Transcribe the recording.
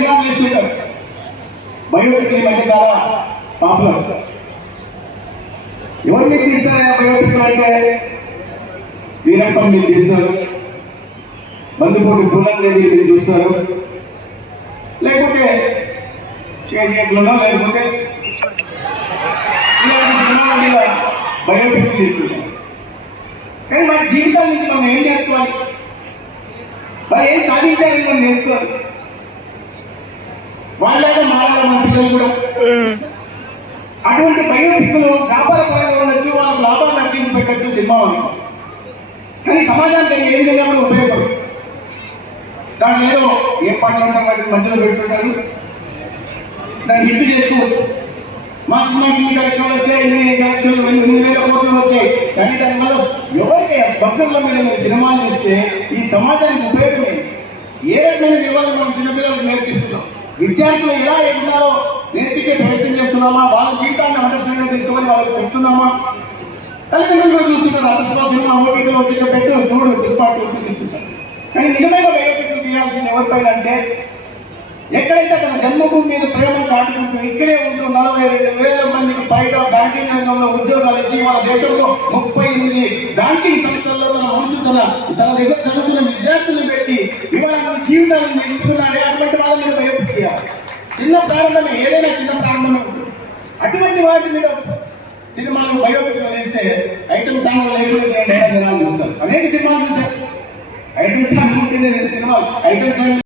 Cinema చేస్తుంటారు biopic మధ్య చాలా పాపులర్ ఎవరిని తీస్తారా బయోపిక్ అంటే? వీరప్పం మీరు తీస్తారు. బంధుపోటు పుల్లందేవి మీరు చూస్తారు. లేకపోతే కేజీఎఫ్లోనో లేకపోతే ఇలాంటి సినిమాల మీద బయోపిక్ చేస్తున్నారు కానీ మన జీవితాల నుంచి మనం ఏం నేర్చుకోవాలి? మరి ఏం సాధించాలి మనం నేర్చుకోవాలి? వాళ్ళగా మారాలి మన పిల్లలు కూడా. అటువంటి బయోపిక్లు వ్యాపార పరంగా ఉండొచ్చు వాళ్ళకి లాభాలు నచ్చించి పెట్టచ్చు సినిమా ఉంది. కానీ సమాజానికి అది ఏ కూడా ఉపయోగపడు దాంట్లో ఏదో ఏ పాటలు ఉంటారు వాటిని మధ్యలో పెట్టుకుంటారు. దాన్ని హిట్ చేసుకోవచ్చు. మా సినిమాకి ఇన్ని కలెక్షన్లు వచ్చాయి ఇన్ని కలెక్షన్లు ఇన్ని వేల కోట్లు వచ్చాయి. కానీ దానివల్ల ఎవరికి భక్తుల మీద మీరు సినిమాలు చేస్తే ఈ సమాజానికి ఉపయోగమే ఏ రకమైన విలువలు మనం చిన్నపిల్లలకు నేర్పిస్తున్నాం? విద్యార్థులు ఎలా ఎదిగారో నేర్పించే ప్రయత్నం చేస్తున్నామా? వాళ్ళ జీవితాన్ని అండర్స్టాండింగ్ తీసుకొని వాళ్ళకి చెప్తున్నామా? తల్లిదండ్రులు కూడా చూస్తున్నారు అండర్స్టా సినిమా ఓటీలో వచ్చి పెట్టు చూడు డిస్పాట్ చూపిస్తున్నారు కానీ నిజమైన వేయపెట్టు తీయాల్సింది ఎవరిపైన అంటే ఎక్కడైతే తన జన్మభూమి మీద ప్రేమ చాటుకుంటూ ఇక్కడే ఉంటూ నలభై ఐదు వేల మందికి పైగా బ్యాంకింగ్ రంగంలో ఉద్యోగాలు ఇచ్చి మన దేశంలో ముప్పై ఎనిమిది బ్యాంకింగ్ సంస్థల్లో తన మనుషులు తన తన దగ్గర చదువుతున్న విద్యార్థులను పెట్టి ఇవాళ జీవితాలను నిలుపుతున్నారే చిన్న ప్రారంభమే ఏదైనా చిన్న ప్రారంభమే అటువంటి వాటి మీద సినిమాలు బయోపిక్ వేస్తే ఐటమ్ సాంగ్ చూస్తారు అనేక సినిమాలు చూసారు ఐటమ్ సాంగ్ ఉంటుంది సినిమా ఐటమ్ సాంగ్